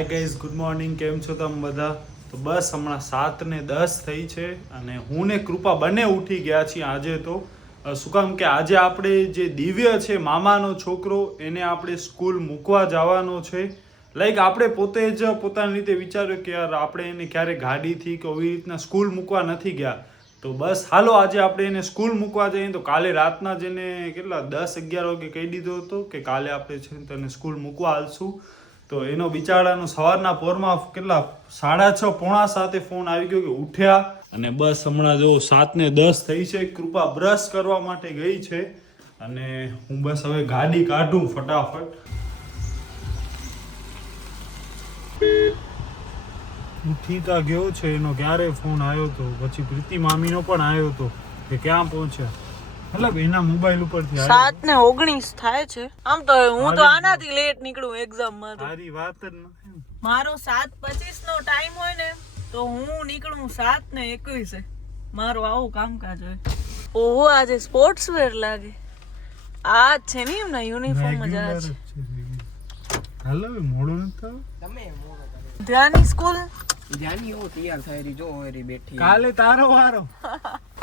Hi guys, good morning. કેમ છો તમે બધા? તો બસ હમણાં 7:10 થઈ છે અને હું ને કૃપા બંને ઉઠી ગયા છીએ આજે. તો શું કામ કે આજે આપણે જે દિવ્ય છે મામાનો છોકરો એને આપણે સ્કૂલ મૂકવા જવાનો છે. આપણે પોતે જ પોતાની રીતે વિચાર્યું કે યાર આપણે એને ક્યારે ગાડીથી કે એવી રીતના સ્કૂલ મૂકવા નથી ગયા. તો બસ હાલો આજે આપણે એને સ્કૂલ મૂકવા જઈએ. તો કાલે રાતના જ એને કેટલા 10-11 વાગે કહી દીધો હતો કે કાલે આપણે છે તને સ્કૂલ મૂકવા હાલશું. તો એનો બિચારાનો સવારના પોરમાં કેટલા 6:30 પોણા 7 ફોન આવી ગયો કે ઉઠ્યા. અને બસ હમણાં જો 7:10 થઈ છે. કૃપા બ્રશ કરવા માટે ગઈ છે અને હું બસ હવે ગાડી કાઢું ફટાફટ. ઠીકા ગયો છે એનો ક્યારે ફોન આવ્યો હતો, પછી પ્રીતિ મામીનો પણ આવ્યો હતો કે ક્યાં પહોંચ્યા. મતલબ એના મોબાઈલ ઉપરથી 7:19 થાય છે. આમ તો હું તો આનાથી લેટ નીકળું એક્ઝામ માં. તારી વાત જ નથી. મારો 7:25 નો ટાઈમ હોય ને તો હું નીકળું 7:21. મારું આવું કામકાજ હોય. ઓહો આજે સ્પોર્ટ્સ વેર લાગે. આ છે ને એમના યુનિફોર્મ જ આ છે. હાલો મોડું ન થાવ. તમે મોડો ધ્યાની સ્કૂલ ધ્યાની હો તૈયાર થઈ રહી જો એરી બેઠી. કાલે તારો વારો.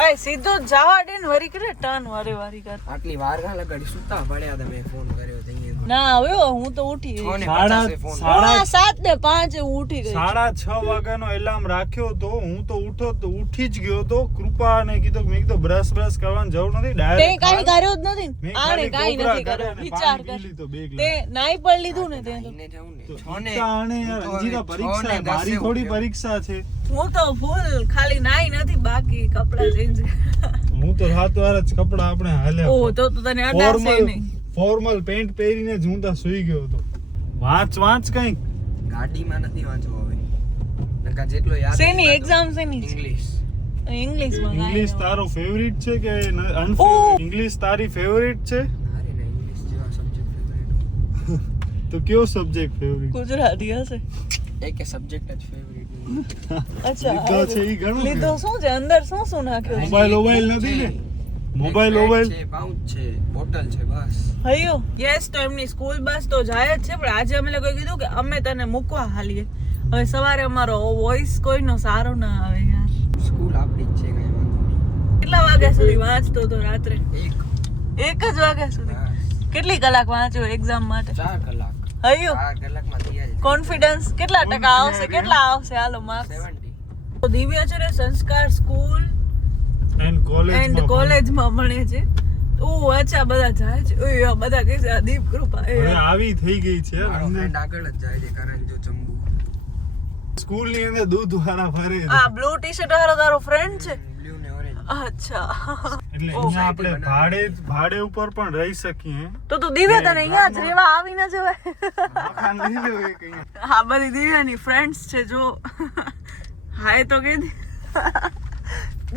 અય સીધો જવા દે ને વરી કરે ટર્ન વારી કર. આટલી વાર ગા લગાડી સુતા પડ્યા તમે ફોન કર્યો તઈએ. ના હવે હું તો ઉઠી ગઈ. 7:05 હું ઉઠી ગઈ. 6:30 વાગ્યાનો એલાર્મ રાખ્યો તો હું તો ઉઠી જ ગયો તો. કૃપાને કીધું મેં કીધું બ્રશ કરવાનું જરૂર નથી. ડાયરેક્ટ કાઈ કર્યો જ નથી. આને કાઈ નથી કર્યો. વિચાર કર. તે નાઈ પણ લીધું ને તે તો. એને જાઉં ને છોને આને હજી તો પરીક્ષા મારી થોડી પરીક્ષા છે. હું તો ફૂલ ખાલી નાઈ નથી બાકી કપડા ચેન્જ. હું તો રાત વાર જ કપડા આપણે હાલ્યા. ઓ તો તને અડાશે નહીં. ફોર્મલ પેન્ટ પહેરીને જ હું તો સૂઈ ગયો હતો. વાંચ કઈક. ગાડીમાં નથી વાંચવો હવે. નકા જેટલો યાદ શેની એક્ઝામ શેની? ઇંગ્લિશ. ઇંગ્લિશમાં. ઇંગ્લિશ તારો ફેવરિટ છે કે અનફેવરિટ? ઇંગ્લિશ તારી ફેવરિટ છે? અરે ના ઇંગ્લિશ જેવા સબ્જેક્ટ ફેવરિટ. તો કયો સબ્જેક્ટ ફેવરિટ? ગુજરાતી હશે. એક સબ્જેક્ટ જ ફેવરિટ. અચ્છા લીધો છે ઈ ઘણું. લીધો શું છે અંદર? શું નાખ્યો? મોબાઈલ નથી ને? મોબાઈલ છે, પાઉચ છે, બોટલ છે બસ. હયો યસ. તો એમની સ્કૂલ બસ તો જાય જ છે પણ આજે અમે લોકોએ કીધું કે અમે તને મૂકવા હાલીએ. હવે સવારે અમારો વોઇસ કોઈનો સારો ના આવે યાર. સ્કૂલ આપણી જ છે કઈ વાંધો નહીં. કેટલા વાગ્યા સુધી વાંચતો તો રાત્રે? એક જ વાગ્યા સુધી. કેટલી કલાક વાંચ્યો એક્ઝામ માટે? 4 કલાક. હયો 4 કલાકમાં તૈયાર છે. કોન્ફિડન્સ કેટલા ટકા આવશે? કેટલા આવશે હાલો માર્ક્સ? 70. તો દિવ્ય છે ને સંસ્કાર સ્કૂલ એન્ડ કોલેજમાં ભણે છે. ઓ અચ્છા બધા જાય છે. ઓય બધા કહે છે આ દીપ કૃપા હવે આવી થઈ ગઈ છે. મારો ફ્રેન્ડ આગળ જ જાય છે કારણ જો ચંબુ સ્કૂલ ની અંદર દૂધ વાળા ફરે છે. આ બ્લુ ટી-શર્ટ વાળો તારો ફ્રેન્ડ છે? બ્લુ ને ઓરેન્જ. અચ્છા એટલે અહીંયા આપણે ભાડે ઉપર પણ રહી શકીએ. તો તું દિવ્યા તને અહીંયા જ રહેવા આવી ન જવાય? મકાન લઈ લો એક અહીંયા. હા બધી દિવ્યાની ફ્રેન્ડ્સ છે જો. હાય તો કીધી.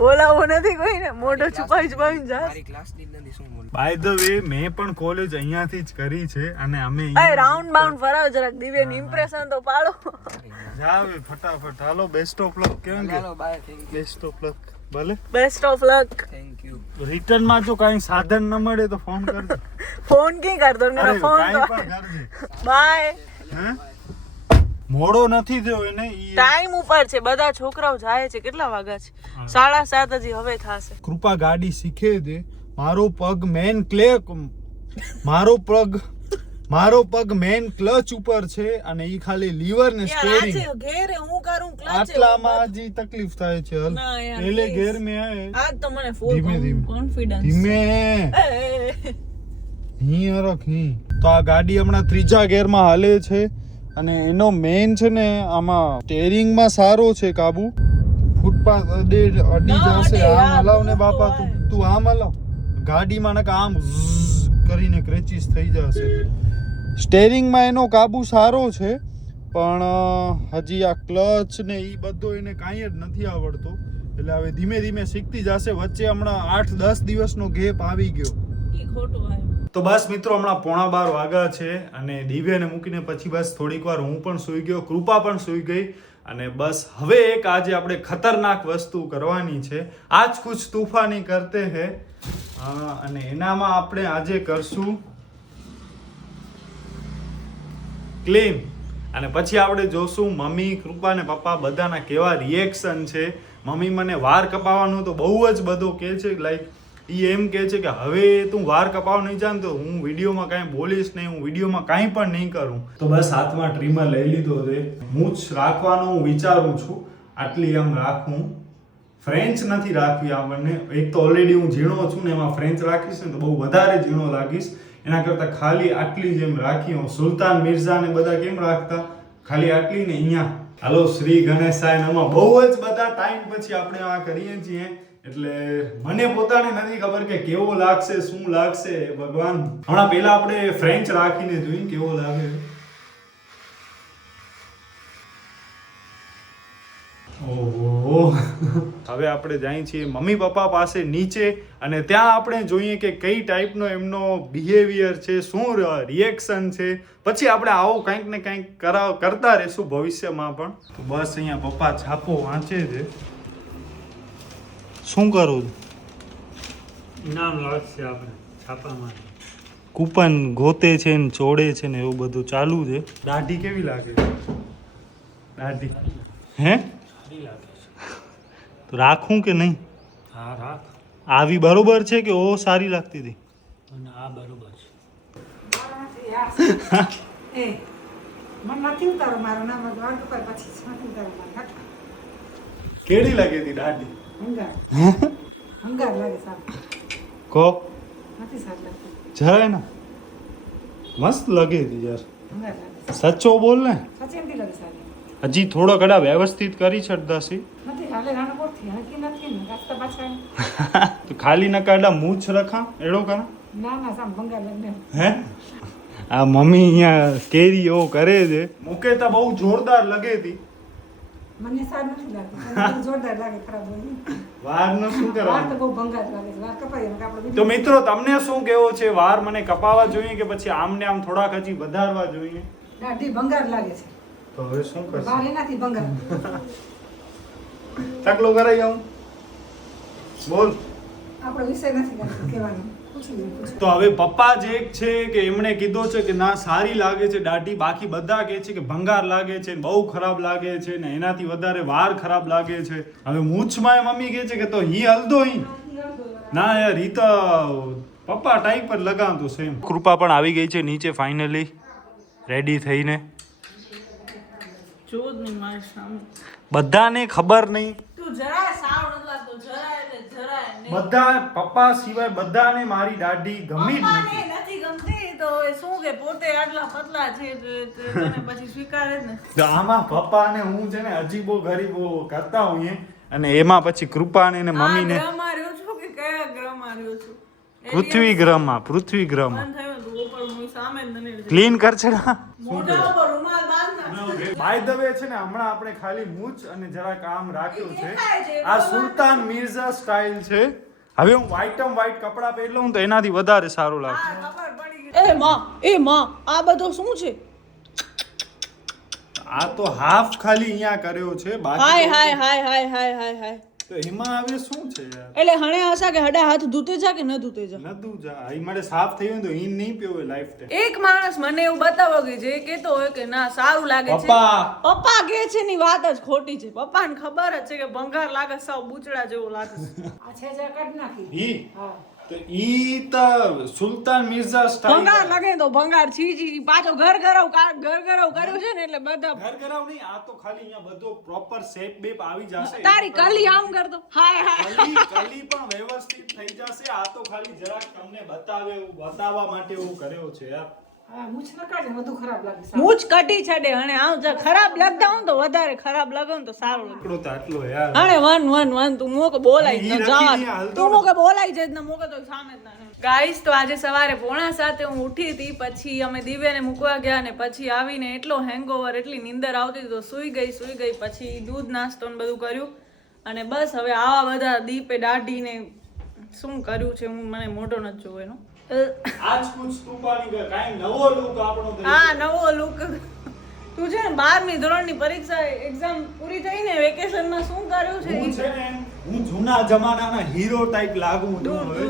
બોલાવો નથી કોઈને. મોઢો છુપાવીને જા. મારી ક્લાસ ની નથી શું બોલ. બાય ધ વે મેં પણ કોલેજ અહીંયાથી જ કરી છે અને અમે એ રાઉન્ડ બાઉન્ડ ફરાવ જરાક. દિવ્યાની ઇમ્પ્રેશન તો પાડો. જાવે ફટાફટ. હાલો બેસ્ટ ઓફ લક. કેમ કે ચાલો bye. Thank you. Best of luck. ભલે best of luck. Thank you. Return માં જો કાઈ સાધન ન મળે તો ફોન કરજો. ફોન કી કરતો મેરા ફોન કાઈ પણ કરજે. બાય. હે મોડો નથી થયો એને. ટાઈમ ઉપર છે. બધા છોકરાઓ જાય છે. કેટલા વાગ્યા છે? 7:30 હજી હવે થાશે. કૃપા ગાડી શીખે દે. મારો પગ મેન ક્લચ ઉપર છે અને ઈ ખાલી લીવર ને સ્ટીયરિંગ. યાર આજે ઘેરે હું કરું ક્લચ. આટલામાં હજી તકલીફ થાય છે. હલ ના યાર, પેલે please. ગેર મે આયે. આજ તો મને ફૂલ ધીમે. કોન્ફિડન્સ. ધીમે હી અરખ હી. તો આ ગાડી હમણાં ત્રીજા ગેરમાં હાલે છે અને એનો મેઇન છે ને આમાં સ્ટીયરિંગ માં સારો છે કાબુ. ફૂટપાથ અડી જશે. આમ હલાવ ને બાપા તું આમ હલાવ. ગાડીમાં નકા આમ કરીને ક્રેચીસ થઈ જશે. સ્ટીયરિંગ માં એનો કાબુ સારો છે પણ હજી આ ક્લચ ને ઈ બધો એને કાંઈ જ નથી આવડતો. એટલે હવે ધીમે ધીમે શીખતી જશે. વચ્ચે હમણાં 8-10 દિવસનો ગેપ આવી ગયો. ઈ ખોટું આવ્યું. તો બસ મિત્રો હમણાં 11:15 વાગ્યા છે અને દિવ્યાને મૂકીને પછી બસ થોડીક વાર હું પણ સૂઈ ગયો. કૃપા પણ સૂઈ ગઈ અને બસ હવે એક આજે આપણે ખતરનાક વસ્તુ કરવાની છે. આજ કુછ તૂફાની કરતે હે અને એનામાં આપણે આજે કરશું ક્લીન. અને પછી આપણે જોશું મમ્મી, કૃપા ને પપ્પા બધાના કેવા રિએક્શન છે. મમ્મી મને વાર કપાવવાનું તો બહુ જ બધો કહે છે, લાઈક એ એમ કહે છે કે હવે તું વાર કપાવ નહીં જાણ તો હું વિડીયોમાં કાંઈ બોલીશ નહીં, હું વિડીયોમાં કાંઈ પણ નહીં કરું. તો બસ હાથમાં ટ્રીમર લઈ લીધો છે. મૂછ રાખવાનો હું વિચારું છું, આટલી આમ રાખું. ફ્રેન્ચ નથી રાખવી આપણને. એક તો ઓલરેડી હું ઝીણો છું ને એમાં ફ્રેન્ચ રાખીશ ને તો બહુ વધારે ઝીણો લાગીશ. એના કરતાં ખાલી આટલી જેમ રાખી. હું સુલતાન મિર્ઝા ને બધા કેમ રાખતા, ખાલી આટલી ને અહીંયા. હાલો શ્રી ગણેશાય નમઃ. બહુ જ બધા ટાઈમ પછી આપણે આ કરીએ છીએ, એટલે મને પોતાને નથી ખબર કે કેવો લાગશે, શું લાગશે ભગવાન. હમણાં પહેલા આપણે ફ્રેન્ચ રાખીને જોઈએ કેવો લાગે. ઓહો, હવે આપણે જઈએ છીએ મમ્મી પપ્પા પાસે નીચે અને ત્યાં આપણે જોઈએ કે કઈ ટાઈપનો એમનો બિહેવિયર છે, શું રિએક્શન છે. પછી આપણે આવો કંઈક ને કંઈક કરતા રહીશું ભવિષ્યમાં પણ. તો બસ અહીંયા પપ્પા છાપો વાંચે છે. શું કરું? ઇનામ લાગશે આપણે છાપામાં. કૂપન ગોતે છે ને ચોડે છે ને એવું બધું ચાલુ છે. દાઢી કેવી લાગે? દાઢી હે તો રાખું કે નહીં? હા રાખ. આવી બરોબર છે કે ઓ સારી લાગતી હતી? અને આ બરોબર છે. એ મને નથી ઉતારો, મારું નામ વાળ કપાય પછી નથી ઉતારો મારે. કેડી લાગી હતી દાઢી? હંગાર લાગે સારું. કો નથી સારું લાગતું. જરાય ને મસ્ત લાગી હતી યાર. હંગાર લાગે. સચ્ચો બોલ ને. સાચી એમથી લાગે સારી. હજી થોડો ઘણા વ્યવસ્થિત કરી છડદાસી. નથી હાલે રાણો કોરથી હકી નથી ને રાસ્તા પાછા. તો ખાલી ન કાઢા મૂછ રખા એડો કરા. ના ના સામ ભંગાર લાગે. હે આ મમ્મી અહીંયા કેરી એવો કરે છે. મૂકે તો બહુ જોરદાર લગે હતી. મને સારું નથી લાગતું. જોરદાર લાગે, ખરાબ હોય. વારનો શું વાર કરવાનું? તો બહુ ભંગાર લાગે છે. વાર કપાય ને આપણે તો મિત્રો તમને શું કેવો છે? વાર મને કપાવવા જોઈએ કે પછી આમને આમ થોડાક હજી વધારવા જોઈએ? દાઢી ભંગાર લાગે છે. તો હવે શું વાર કરશું? એનાથી ભંગાર. ટકલો કરાઈ આવું બોલ. આપણો વિષય નથી કહેવાનો. પૂછી લે, પૂછી. તો હવે પપ્પા જે એક છે કે એમણે કીધો છે કે ના સારી લાગે છે દાઢી. બાકી બધા કહે છે કે ભંગાર લાગે છે, બહુ ખરાબ લાગે છે ને એનાથી વધારે વાર ખરાબ લાગે છે. હવે મૂછમાં મમ્મી કહે છે કે તો હી હલદો હી. ના યાર ઈ તો પપ્પા ટાઈપ પર લગાવતું છે એમ. કૃપા પણ આવી ગઈ છે નીચે ફાઇનલી રેડી થઈને. જો જ નહીં મારી સામે. બધાને ખબર નહીં, તું જરાય સારું નથી લાગતો, જરાય એટલે જરાય નહીં. બધા પપ્પા સિવાય બધાને મારી દાઢી ગમી જ પપ્પાને નથી. નથી ગમતી તો એ શું કે પોતે આટલા પતલા છે તો તેને પછી સ્વીકારે જ ને. તો આમાં પપ્પા અને હું છે ને અજીબો ગરીબો કરતા હોઈએ અને એમાં પછી કૃપાને ને મમ્મીને આ ગ્રહમાં રહ્યો છું કે કયા ગ્રહમાં રહ્યો છું? પૃથ્વી ગ્રહમાં મન થયું તું ઉપર હું સામે જ નહીં. ક્લીન કર છે ને. મોઢા ઉપર રૂમાલ બાંધ નાખ. બાય ધ વે છે ને હમણાં આપણે ખાલી મૂછ અને જરા કામ રાખ્યું છે. દેખાય છે, આ સુલતાન મિર્ઝા સ્ટાઇલ છે. હવે હું વ્હાઈટ કપડા પહેરલું તો એનાથી વધારે સારું લાગશે. આ ખબર પડી ગઈ. એ માં આ બધો શું છે? આ તો હાફ ખાલી અહીંયા કર્યો છે, બાકી હાય હાય હાય હાય હાય હાય હાય. તો એમાં હવે શું છે યાર? એટલે હણે હસા કે હડા હાથ ધૂતે જા કે ન ધૂતે જા? નતું જા અહીં મારે સાફ થઈ ગયું તો ઈન નહીં પીવો લાઈફ ટાઈમ. એક માણસ મને એવું બતાવો કે જે કેતો હોય કે ના સારું લાગે છે. પપ્પા પપ્પા કે છે ની વાત જ ખોટી છે. પપ્પાને ખબર જ છે કે ભંગાર લાગે, સાવ બૂચડા જેવો લાગે છે. આ છે જે કાઢ નાખી. ઈ હા. તો ઈ તો સુલતાન મિર્ઝા સ્ટાઇલ. ભંગાર લાગે ને તો ભંગાર છી પાછો ઘર ઘરાવ કર્યો છે ને એટલે બધા ઘર ઘરાવ નહીં, આ તો ખાલી અહીંયા બધો પ્રોપર શેપ બેપ આવી જશે. તારી કલી આમ કરતો હાય હાય. કલી પણ વ્યવસ્થિત થઈ જશે. આ તો ખાલી જરાક તમને બતાવવા માટે એવું કર્યો છે યાર. હા, મૂછ ન કાઢે, વધુ ખરાબ લાગે. મૂછ કટી છડે હણે આમ જો ખરાબ લાગતા હોય ને તો વધારે ખરાબ લાગે ને તો સારું લાગે. આટલો તો આટલો યાર. હણે વન તું મોકે બોલાઈ ઈ જ ન રખી નહીં જવા. હાલતો તું મોકે બોલાઈ જ ન મોકે તો સામે જ ના. ગાઈસ તો આજે સવારે 6:45 હું ઉઠી હતી. પછી અમે દિવ્યાને મૂકવા ગયા ને પછી આવીને એટલો હેંગઓવર, એટલી નીંદર આવતી તો સૂઈ ગઈ. પછી દૂધ નાસ્તો ને બધું કર્યું અને બસ હવે આવા બધા દીપે દાઢીને શું કર્યું છે મને મોઢો નથી જોવો એનો. આજ કુછ કૃપાની કાઈ નવો લુક આપણો તો. હા નવો લુક. તું છે ને 12મી ધોરણની પરીક્ષા એક્ઝામ પૂરી થઈ ને વેકેશનમાં શું કર્યું છે? હું છે ને હું જૂના જમાનાના હીરો ટાઈપ લાગુ છું દૂર હવે.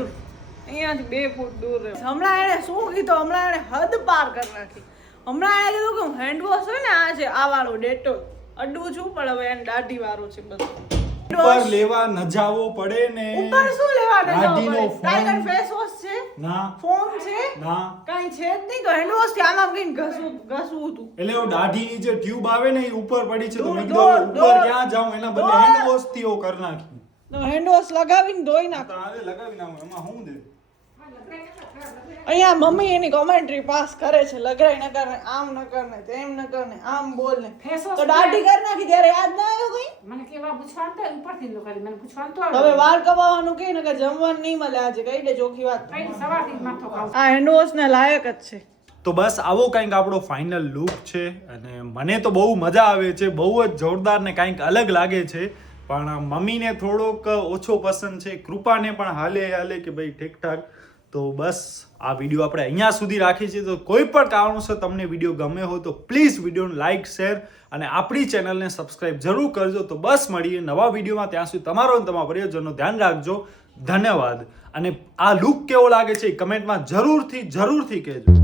અહીંયાથી 2 ફૂટ દૂર રહે. હમણાં એને શું કીધું? હમણાં એને હદ પાર કરી નાખી. હમણાં એને કીધું કે હું હેન્ડ વોશ હોય ને આ છે આ વાળો ડેટોલ અડું છું પણ હવે એને દાઢી વાળો છે બધું ઉપર લેવા ન જાવો પડે ને. ઉપર શું લેવા ન જાવું દાઢીનો પડે? કાંઈ કાંઈ ફેસ વોશ છે ના ફોમ છે ના કાંઈ છે જ નહીં તો હેન્ડ વોશ થી આમાં કઈ ઘસવું હતું એટલે ઓ દાઢીની જે ટ્યુબ આવે ને એ ઉપર પડી છે તો મેં દોડ, કીધું દોડ, ઉપર દોડ. ક્યાં જાઉં એના બદલે દોડ. હેન્ડ વોશ થી ઓ કરી નાખી. તો હેન્ડ વોશ લગાવીને ધોઈ નાખ તો આને લગાવી નાખું એમાં શું દે. અહીંયા મમ્મી એની કોમેન્ટ્રી પાસ કરે છે લગાઈ ન કરને આમ ન કરને તેમ ન કરને આમ બોલ ને Face wash તો દાઢી કરી નાખી ત્યારે યાદ ના આવ્યો કઈ મને કેવા પૂછવાનું તો ઉપરથી નો કરી મને પૂછવાનું તો હવે વાળ કપાવવાનું કે ને કે જમવાનું નહીં મળે આજે કહી દે ચોખ્ખી વાત કઈ સવારથી જ માથો ખાવ આ હેન્ડ વોશ ને લાયક જ છે તો બસ આવો કંઈક આપણો ફાઇનલ લુક છે અને મને તો બહુ મજા આવે છે બહુ જ જોરદાર ને કંઈક અલગ લાગે છે પણ મમ્મીને થોડોક ઓછો પસંદ છે કૃપાને પણ હાલે કે ભાઈ ઠીકઠાક તો બસ આ વિડીયો આપણે અહીંયા સુધી રાખીએ છીએ તો કોઈ પણ કારણોસર તમને વિડીયો ગમે હોય તો પ્લીઝ વિડીયોને લાઇક શેર અને આપણી ચેનલને સબસ્ક્રાઇબ જરૂર કરજો તો બસ મળીએ નવા વિડીયોમાં ત્યાં સુધી તમારો અને તમારા પરિવારજનનો ધ્યાન રાખજો ધન્યવાદ અને આ લુક કેવો લાગે છે એ કમેન્ટમાં જરૂરથી કહેજો